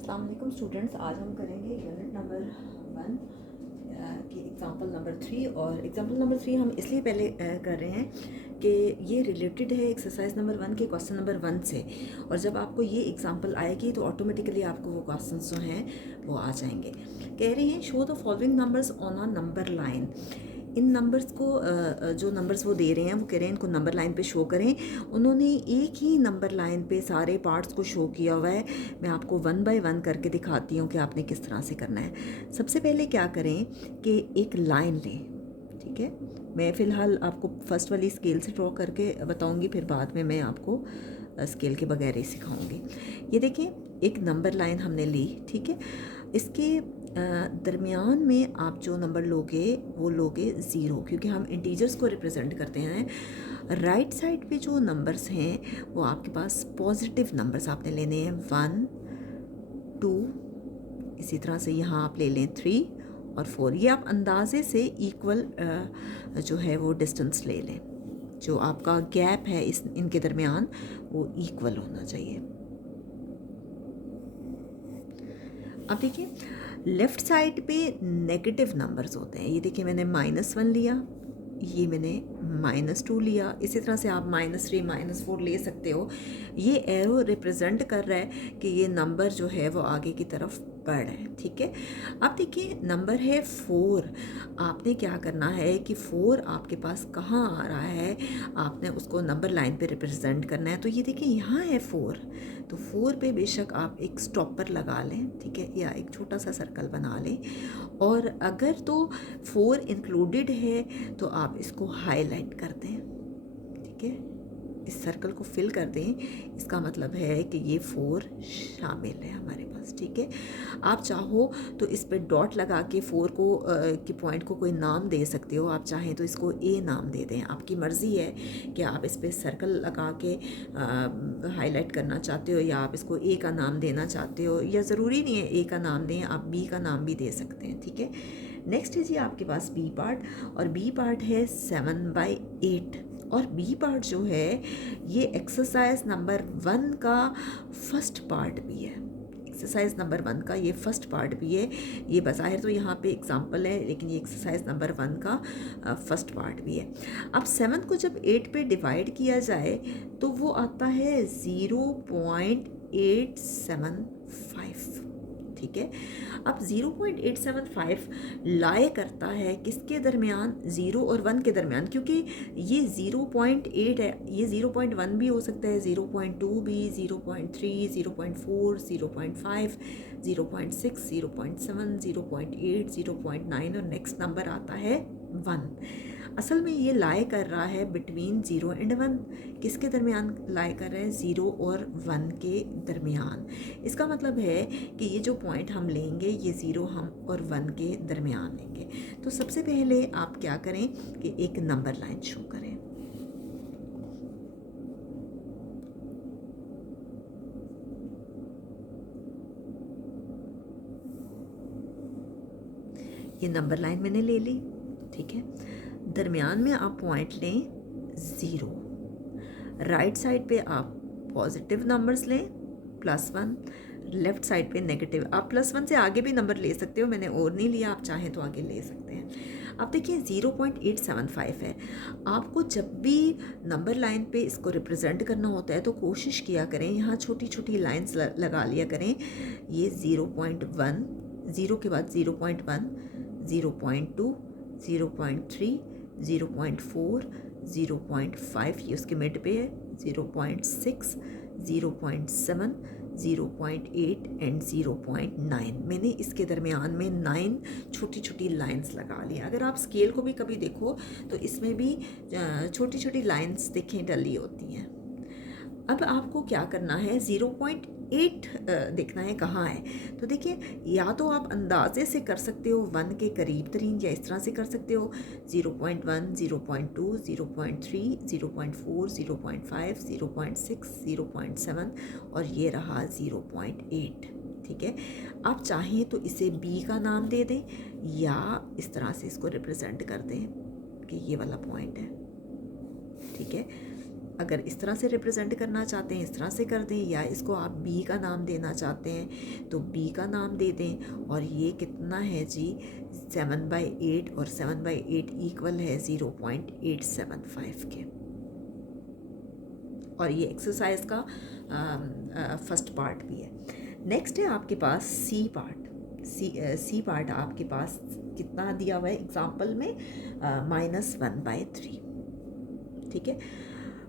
अस्सलाम वालेकुम स्टूडेंट्स, आज हम करेंगे यूनिट नंबर 1 की एग्ज़ाम्पल नंबर 3। और एग्ज़ाम्पल नंबर 3 हम इसलिए पहले कर रहे हैं कि ये रिलेटेड है एक्सरसाइज नंबर 1 के क्वेश्चन नंबर 1 से। और जब आपको ये एग्ज़ाम्पल आएगी तो ऑटोमेटिकली आपको वो क्वेश्चंस जो हैं वो आ जाएंगे। कह रही हैं show the following numbers on a number line. In numbers को जो नंबर्स वो दे रहे हैं वो कह रहे हैं इनको नंबर लाइन पे शो करें। उन्होंने एक ही नंबर लाइन पे सारे पार्ट्स को शो किया हुआ है। मैं आपको 1 बाय 1 करके दिखाती हूँ कि आपने किस तरह से करना है। सबसे पहले क्या करें कि एक लाइन लें, ठीक है। मैं फ़िलहाल आपको फर्स्ट वाली स्केल से ड्रॉ करके बताऊँगी, फिर बाद में मैं आपको स्केल के बगैर ही सिखाऊँगी। ये देखिए एक नंबर लाइन हमने ली, ठीक है। इसके दरमियान में आप जो नंबर लोगे वो लोगे 0, क्योंकि हम इंटीजर्स को रिप्रेजेंट करते हैं। राइट साइड पे जो नंबर्स हैं वो आपके पास पॉजिटिव नंबर्स आपने लेने हैं, 1 2, इसी तरह से यहाँ आप ले लें 3 और 4। ये आप अंदाजे से इक्वल जो है वो डिस्टेंस ले लें। जो आपका गैप है इनके दरमियान वो इक्वल होना चाहिए। अब देखिए लेफ़्ट साइड पे नेगेटिव नंबर्स होते हैं। ये देखिए मैंने -1 लिया, ये मैंने -2 लिया। इसी तरह से आप -3 -4 ले सकते हो। ये एरो रिप्रेजेंट कर रहा है कि ये नंबर जो है वो आगे की तरफ बढ़ रहा है, ठीक है। अब देखिए नंबर है 4। आपने क्या करना है कि 4 आपके पास कहाँ आ रहा है, आपने उसको नंबर लाइन पे रिप्रेजेंट करना है। तो ये देखिए यहाँ है 4, तो 4 पे बेशक आप एक स्टॉपर लगा लें, ठीक है, या एक छोटा सा सर्कल बना लें। और अगर तो 4 इंक्लूडेड है तो आप इसको हाईलाइट कर दें, ठीक है, इस सर्कल को फिल कर दें। इसका मतलब है कि ये 4 शामिल है हमारे पास, ठीक है। आप चाहो तो इस पे डॉट लगा के 4 को के पॉइंट को कोई नाम दे सकते हो। आप चाहें तो इसको ए नाम दे दें, आपकी मर्ज़ी है कि आप इस पे सर्कल लगा के हाईलाइट करना चाहते हो या आप इसको ए का नाम देना चाहते हो, या ज़रूरी नहीं है ए का नाम दें, आप बी का नाम भी दे सकते हैं, ठीक है। नेक्स्ट है जी आपके पास बी पार्ट, और बी पार्ट है 7/8। और बी पार्ट जो है ये एक्सरसाइज नंबर 1 का फर्स्ट पार्ट भी है। एक्सरसाइज नंबर 1 का ये फर्स्ट पार्ट भी है। ये बज़ाहिर तो यहाँ पे एग्जांपल है, लेकिन ये एक्सरसाइज नंबर 1 का फर्स्ट पार्ट भी है। अब 7 को जब 8 पे डिवाइड किया जाए तो वो आता है 0.875, ठीक है। अब 0.875 लाए करता है किसके दरमियान, 0 और 1 के दरमियान, क्योंकि ये 0.8 है, ये 0.1 भी हो सकता है, 0.2 भी, 0.3, 0.4, 0.5, 0.6, 0.7, 0.8, 0.9 और नेक्स्ट नंबर आता है 1। असल में ये लाए कर रहा है बिटवीन 0 एंड 1। किसके दरमियान लाए कर रहा है, 0 और 1 के दरमियान। इसका मतलब है कि ये जो पॉइंट हम लेंगे ये 0 हम और 1 के दरमियान लेंगे। तो सबसे पहले आप क्या करें कि एक नंबर लाइन शो करें। ये नंबर लाइन मैंने ले ली, ठीक है। दरमियान में आप पॉइंट लें 0, राइट साइड पे आप पॉजिटिव नंबर्स लें +1, लेफ़्ट साइड पे नेगेटिव। आप +1 से आगे भी नंबर ले सकते हो, मैंने और नहीं लिया, आप चाहें तो आगे ले सकते हैं। अब देखिए 0.875 है। आपको जब भी नंबर लाइन पे इसको रिप्रेजेंट करना होता है तो कोशिश किया करें यहाँ छोटी छोटी लाइंस लगा लिया करें। ये 0.1, 0 के बाद 0.1, 0.2, 0.3, 0.4, 0.5, ये उसके मिड पे है, 0.6, 0.7, 0.8 एंड 0.9। मैंने इसके दरमियान में 9 छोटी छोटी लाइंस लगा लिया। अगर आप स्केल को भी कभी देखो तो इसमें भी छोटी छोटी लाइंस देखें डली होती हैं। अब आपको क्या करना है, 0.8 देखना है कहाँ है। तो देखिए या तो आप अंदाजे से कर सकते हो 1 के करीब तरीन, या इस तरह से कर सकते हो 0.1, 0.2, 0.3, 0.4, 0.5, 0.6, 0.7 और ये रहा 0.8, ठीक है। आप चाहें तो इसे बी का नाम दे दें या इस तरह से इसको रिप्रेजेंट कर दें कि ये वाला पॉइंट है, ठीक है। अगर इस तरह से रिप्रेजेंट करना चाहते हैं इस तरह से कर दें, या इसको आप बी का नाम देना चाहते हैं तो बी का नाम दे दें। और ये कितना है जी 7/8, और 7/8 इक्वल है 0.875 के। और ये एक्सरसाइज का फर्स्ट पार्ट भी है। नेक्स्ट है आपके पास सी पार्ट। सी पार्ट आपके पास कितना दिया हुआ है एग्जाम्पल में, -1/3। ठीक है,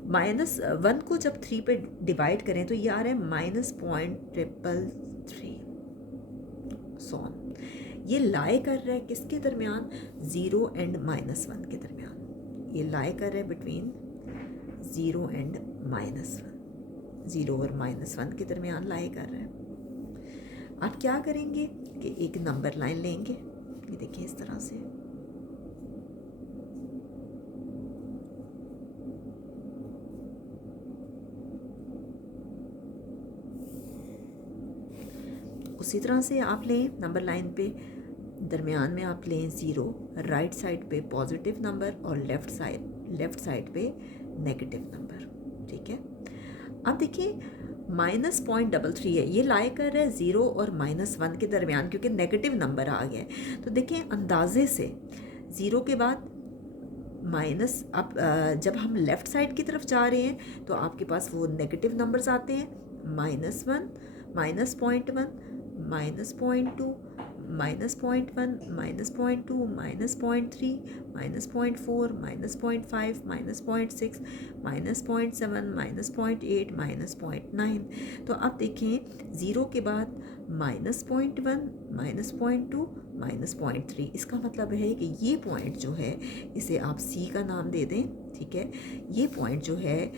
-1 को जब 3 पे डिवाइड करें तो ये आ रहा है -0.333 सोन। ये लाई कर रहा है किसके दरमियान, 0 एंड -1 के दरमियान। ये लाई कर रहा है बिटवीन 0 एंड -1, 0 और -1 के दरमियान लाई कर रहा है। आप क्या करेंगे कि एक नंबर लाइन लेंगे, ये देखिए इस तरह से, उसी तरह से आप लें नंबर लाइन पे, दरमियान में आप लें 0, राइट साइड पे पॉजिटिव नंबर और लेफ़्ट साइड पे नेगेटिव नंबर। ठीक है, अब देखिए -0.33 है, ये लाई कर रहा है 0 और -1 के दरमियान क्योंकि नेगेटिव नंबर आ गया है। तो देखें अंदाजे से 0 के बाद माइनस, अब जब हम लेफ़्ट साइड की तरफ जा रहे हैं तो आपके पास वो नेगेटिव नंबर्स आते हैं, -1, -0.1, -0.2, -0.1, -0.2, -0.3, -0.4, -0.5, -0.6, -0.7, -0.8, -0.9। तो अब देखें 0 के बाद -0.1, -0.2, -0.3, इसका मतलब है कि ये पॉइंट जो है इसे आप सी का नाम दे दें। ठीक है, ये पॉइंट जो है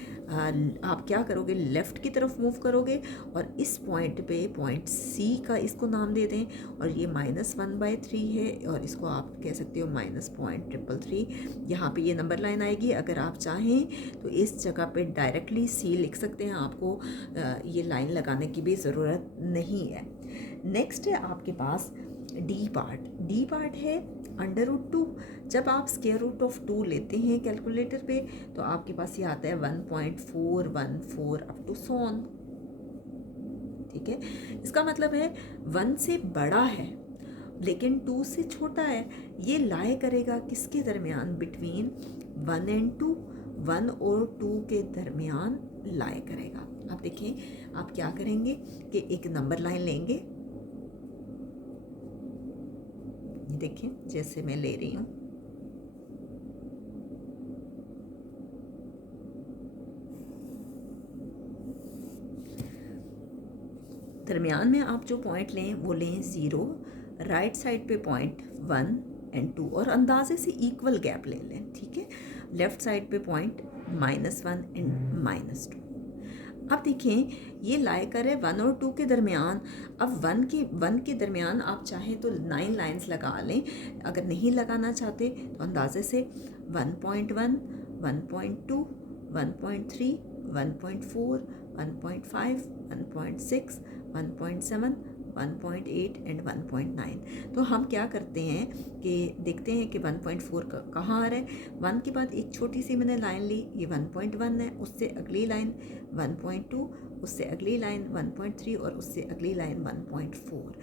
आप क्या करोगे, लेफ़्ट की तरफ मूव करोगे और इस पॉइंट पे पॉइंट सी का इसको नाम दे दें। और ये -1/3 है और इसको आप कह सकते हो -0.333। यहाँ पे ये नंबर लाइन आएगी। अगर आप चाहें तो इस जगह पे डायरेक्टली सी लिख सकते हैं, आपको ये लाइन लगाने की भी ज़रूरत नहीं है। नेक्स्ट है आपके पास डी पार्ट। डी पार्ट है √2। जब आप स्क्वायर रूट ऑफ 2 लेते हैं कैलकुलेटर पे तो आपके पास ये आता है 1.414 अप टू सोन। ठीक है, इसका मतलब है 1 से बड़ा है लेकिन 2 से छोटा है। ये लाई करेगा किसके दरमियान, बिटवीन 1 एंड 2, 1 और 2 के दरमियान लाई करेगा। अब देखें आप क्या करेंगे कि एक नंबर लाइन लेंगे, ये देखें जैसे मैं ले रही हूँ, दरमियान में आप जो पॉइंट लें वो लें 0, राइट साइड पे पॉइंट 1 एंड 2 और अंदाजे से इक्वल गैप ले लें। ठीक है, लेफ़्ट साइड पे पॉइंट -1 एंड -2। अब देखें ये लाई कर है 1 और 2 के दरमियान। अब 1 के दरमियान आप चाहें तो 9 लाइंस लगा लें, अगर नहीं लगाना चाहते तो अंदाजे से 1.1, 1.2, 1.3, 1.4, 1.5, 1.6, 1.7, 1.8 एंड 1.9। तो हम क्या करते हैं कि देखते हैं कि 1.4 कहाँ आ रहा है। 1 के बाद एक छोटी सी मैंने लाइन ली, ये 1.1 है, उससे अगली लाइन 1.2, उससे अगली लाइन 1.3 और उससे अगली लाइन 1.4।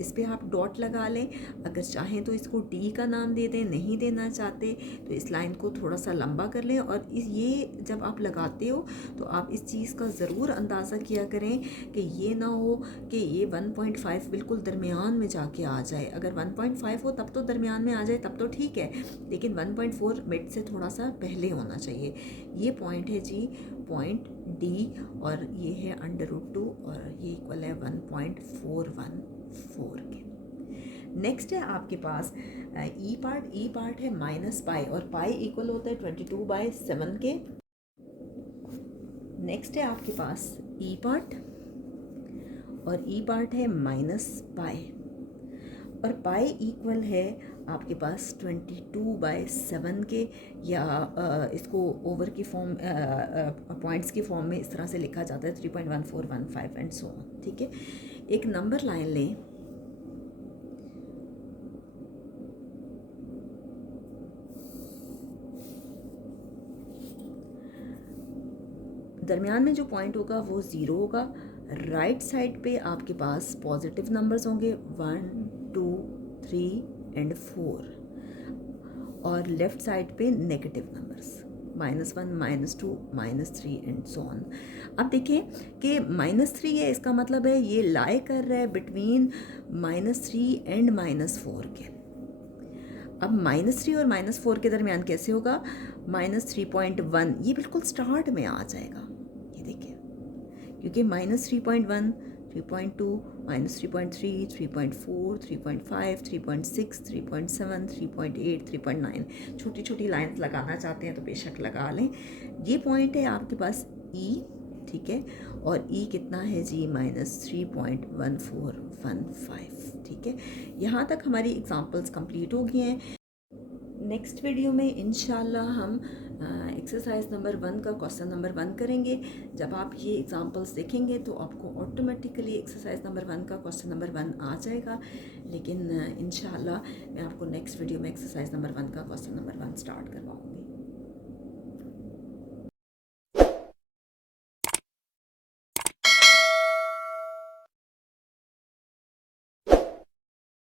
इस पे आप डॉट लगा लें। अगर चाहें तो इसको डी का नाम दे दें, नहीं देना चाहते तो इस लाइन को थोड़ा सा लंबा कर लें। और ये जब आप लगाते हो तो आप इस चीज़ का ज़रूर अंदाज़ा किया करें कि ये ना हो कि ये 1.5 बिल्कुल दरमियान में जाके आ जाए। अगर 1.5 हो तब तो दरमियान में आ जाए तब तो ठीक है, लेकिन 1.4 मिड से थोड़ा सा पहले होना चाहिए। ये पॉइंट है जी पॉइंट डी और ये है √2 और ये इक्वल है 1.414 के। नेक्स्ट है आपके पास ई पार्ट है -पाई और पाई इक्वल होता है 22/7 के। नेक्स्ट है आपके पास ई पार्ट और ई पार्ट है -पाई और पाई इक्वल है आपके पास 22/7 के, या इसको ओवर की फॉर्म पॉइंट्स की फॉर्म में इस तरह से लिखा जाता है 3.1415 एंड सो ऑन। ठीक है, एक नंबर लाइन लें, दरमियान में जो पॉइंट होगा वो 0 होगा। राइट साइड पे आपके पास पॉजिटिव नंबर्स होंगे 1 2 3 एंड 4, और लेफ़्ट साइड पे negative numbers -1 -2 -3 and so on. अब देखें कि -3 है, इसका मतलब है ये लाई कर रहा है बिटवीन -3 एंड -4 के। अब -3 और -4 के दरमियान कैसे होगा? -3.1 ये बिल्कुल स्टार्ट में आ जाएगा, ये देखिए, क्योंकि -3.1 3.2 -3.3 3.4 3.5 3.6 3.7 3.8 3.9 छोटी छोटी लाइंस लगाना चाहते हैं तो बेशक लगा लें। ये पॉइंट है आपके पास E, ठीक है, और E कितना है जी? -3.1415, ठीक है। यहाँ तक हमारी एग्जांपल्स कंप्लीट हो गई हैं। नेक्स्ट वीडियो में इंशाल्लाह हम एक्सरसाइज नंबर 1 का क्वेश्चन नंबर 1 करेंगे। जब आप ये एग्जांपल्स देखेंगे तो आपको ऑटोमेटिकली एक्सरसाइज नंबर 1 का क्वेश्चन नंबर 1 आ जाएगा, लेकिन इंशाल्लाह मैं आपको नेक्स्ट वीडियो में एक्सरसाइज नंबर 1 का क्वेश्चन नंबर 1 स्टार्ट करवाऊँगी।